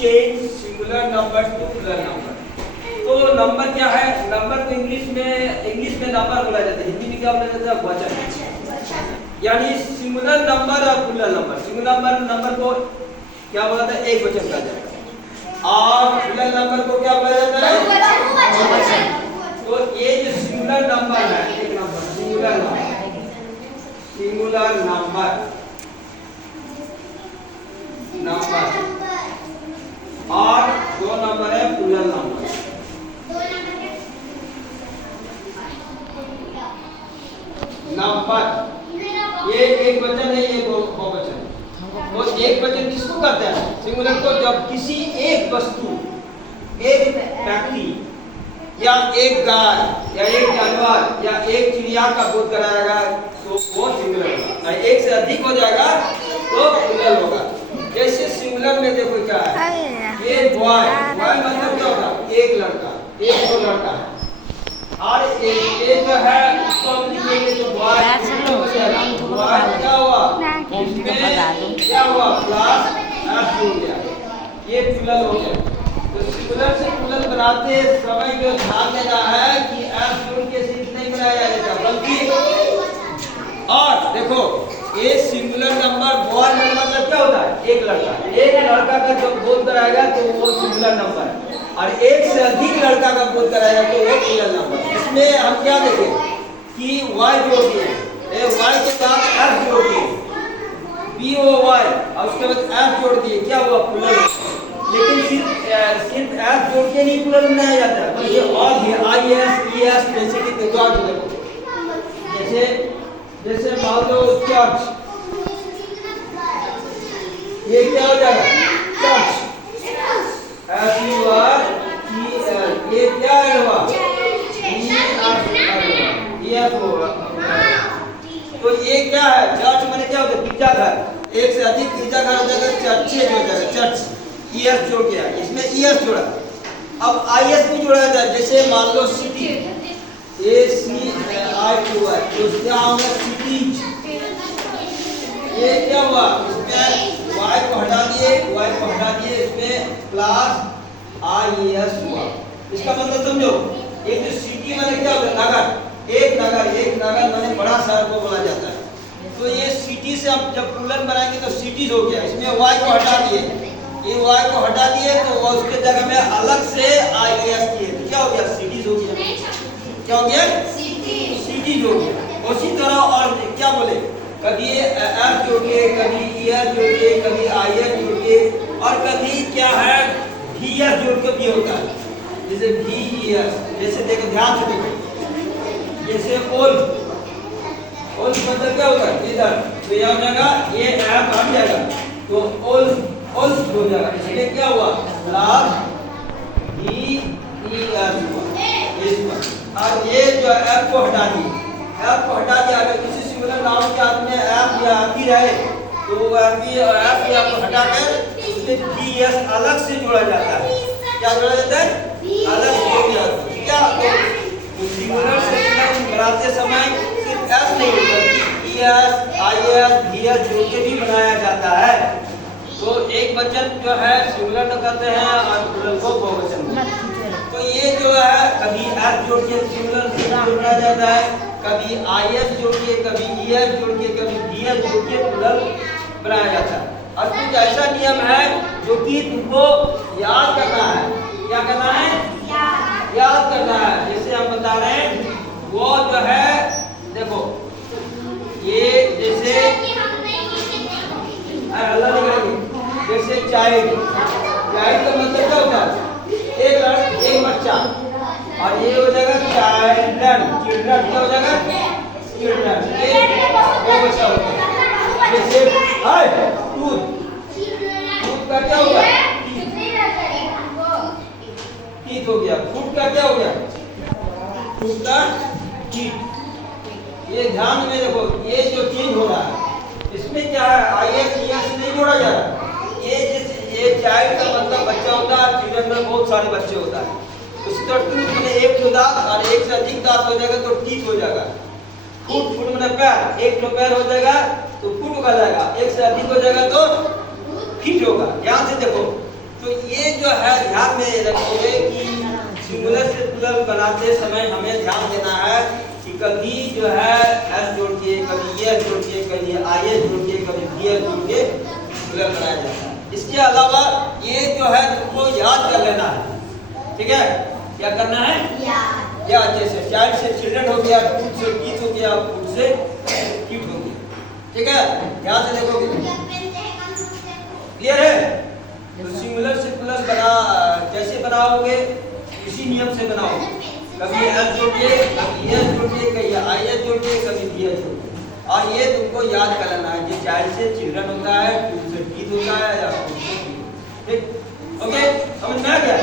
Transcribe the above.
Change singular number two plural number. तो number क्या है? नंबर को इंग्लिश में नंबर बोला जाता है, हिंदी में क्या बोला जाता है? वचन। यानी सिंगुलर नंबर और प्लुरल नंबर। सिंगुलर नंबर को क्या बोला जाता है? एक वचन कहा जाता है। और प्लुरल नंबर को क्या बोला जाता है? बहुवचन। तो ये जो सिंगुलर नंबर है, एक नंबर सिंगुलर नंबर और दो नंबर है प्लुरल नंबर। ये एक वचन है, ये बहुवचन। वो एक वचन किसको कहते हैं? सिंगुलर को जब किसी एक वस्तु, एक व्यक्ति या एक गाय या एक जानवर या एक चिड़िया का बोध कराएगा तो वो सिंगुलर होगा। एक से अधिक हो जाएगा तो प्लुरल होगा। जैसे सिंगुलर में देखो क्या है, ये बॉय मतलब क्या होगा? एक लड़का, एक दो लड़का है। और एक जो है उसको हम लिखेंगे तो बॉय क्या हुआ? इसमें क्या हुआ? प्लस एस हो गया, ये प्लुरल हो गया। तो सिंगुलर से प्लुरल बनाते समय जो ध्यान देना है कि एस जोड़ के सिर्फ नहीं बनाया जाता, बल्कि और देखो ये सिंगुलर नंबर बॉय मतलब क्या होता है? एक लड़का। एक लड़का का जब बोध कराएगा तो वो सिंगुलर नंबर है, और एक से अधिक लड़का का बोध कराएगा तो वो प्लुरल नंबर। इसमें हम क्या देखें कि y जोड़ दिए, y के साथ f जोड़ दिए, BOY और उसके बाद f जोड़ दिए, क्या हुआ? प्लुरल। लेकिन सिर्फ f जोड़ के नहीं प्लुरल बनाया जाता है, बल्कि और भी IS ES जैसे कि देखो जैसे मान लो चर्च, ये क्या हो जाएगा? चर्च SUR ये क्या हुआ? EF होगा। तो ये क्या है? चर्च माने क्या होता है? गिरजाघर। एक से अधिक गिरजाघर हो जाएगा, चर्चेज हो जाएगा, चर्च। ES जोड़ गया, इसमें ES जोड़ा। अब IS भी जोड़ा जाता है, जैसे मान लो सिटी, ACITY, तो क्या होगा? सिटीज। ये क्या हुआ? इसमें y को हटा दिए, इसमें प्लस IES हुआ। इसका मतलब समझो, एक जो सिटी माने क्या होता है? नगर। एक नगर माने बड़ा शहर को बोला जाता है। तो ये सिटी से अब जब प्लुरल बनाएंगे तो सिटीज हो गया। इसमें y को हटा दिए, ये y को हटा दिए तो उसके जगह में अलग से IES किए, तो क्या हो गया? सिटीज हो गया। क्या हो गया? सिटीज हो गया। उसी तरह और क्या बोले, कभी F जोड़ के, कभी ES जोड़ के, कभी IS जोड़ के, और कभी क्या है? VS जोड़ के भी होता है, जैसे VES। जैसे देखो, ध्यान से देखो, जैसे ओल मतलब क्या होता है? इधर तो यह हो जाएगा, ये F हट जाएगा तो ओल हो जाएगा। इसलिए क्या हुआ? प्लस VES हुआ। और ये जो F को हटा दिया, अगर किसी सिंगुलर नाउन के आगे में F या ही रहे तो F या को हटाकर उसमें VS अलग से जोड़ा जाता है। क्या जोड़ा जाता है? अलग से जोड़ा जाता है। क्या तो सिंगुलर से बनाते समय सिर्फ S नहीं बल्कि ES IS VS जोड़ के भी बनाया जाता है। तो एक वचन जो है सिंगुलर तो कहते हैं और प्लुरल को बहुवचन। तो ये जो है कभी F जोड़ के सिंगुलर से जोड़ा जाता है, कभी IS जोड़ के, कभी ES जोड़ के, कभी VS जोड़ के प्लुरल बनाया जाता है। और कुछ ऐसा नियम है जो कि तुमको याद करना है। क्या करना है? याद करना है। जैसे हम बता रहे हैं, वो जो है देखो, ये जैसे अल्लाह निकालेंगे, जैसे चाइल्ड का मतलब क्या होता है? एक बच्चा, और ये हो जाएगा चिल्ड्रन। क्या हो जाएगा? चिल्ड्रन। दो बच्चा होता है। जैसे दूध का क्या होगा? टीथ हो गया। फूड का क्या हो गया? फूड का टीथ। ये ध्यान में देखो, ये जो चीज हो रहा है इसमें क्या है? IS ES नहीं जोड़ा जा रहा। ये चाइल्ड का मतलब बच्चा होता है, चिल्ड्रन में बहुत सारे बच्चे होता है। उसी तरह टूथ में एक जो दांत और एक से अधिक दांत हो जाएगा तो टीथ हो जाएगा। फुट में पैर, एक तो पैर हो जाएगा तो फुट हो जाएगा, एक से अधिक हो जाएगा तो फीट होगा। ध्यान से देखो, तो ये जो है ध्यान में रखोगे कि सिंगुलर से प्लूरल बनाते समय हमें ध्यान देना है कि कभी जो है एस जोड़ के, कभी एस जोड़ के, कभी आई एस जोड़ के, कभी वी एस जोड़ के प्लूरल बनाया जाता है। इसके अलावा ये जो है तुमको याद कर लेना है, ठीक है? क्या करना है? या जैसे चाइल्ड से चिल्ड्रन हो गया, फूड से कीट हो गया, फूड से कीट हो गया, ठीक है? ध्यान से देखोगे, क्लियर है? तो सिंगुलर से प्लस कैसे बनाओगे? इसी नियम से बनाओगे, कभी एस जोड़ के, कभी एस जोड़ के, कभी आई एस जोड़ के, कभी वी एस जोड़ के। और ये तुमको याद कर लेना है कि चाइल्ड से चिल्ड्रन होता है, फूड से कीट होता है, या फूड से कीट, ठीक? ओके, समझ में आ गया?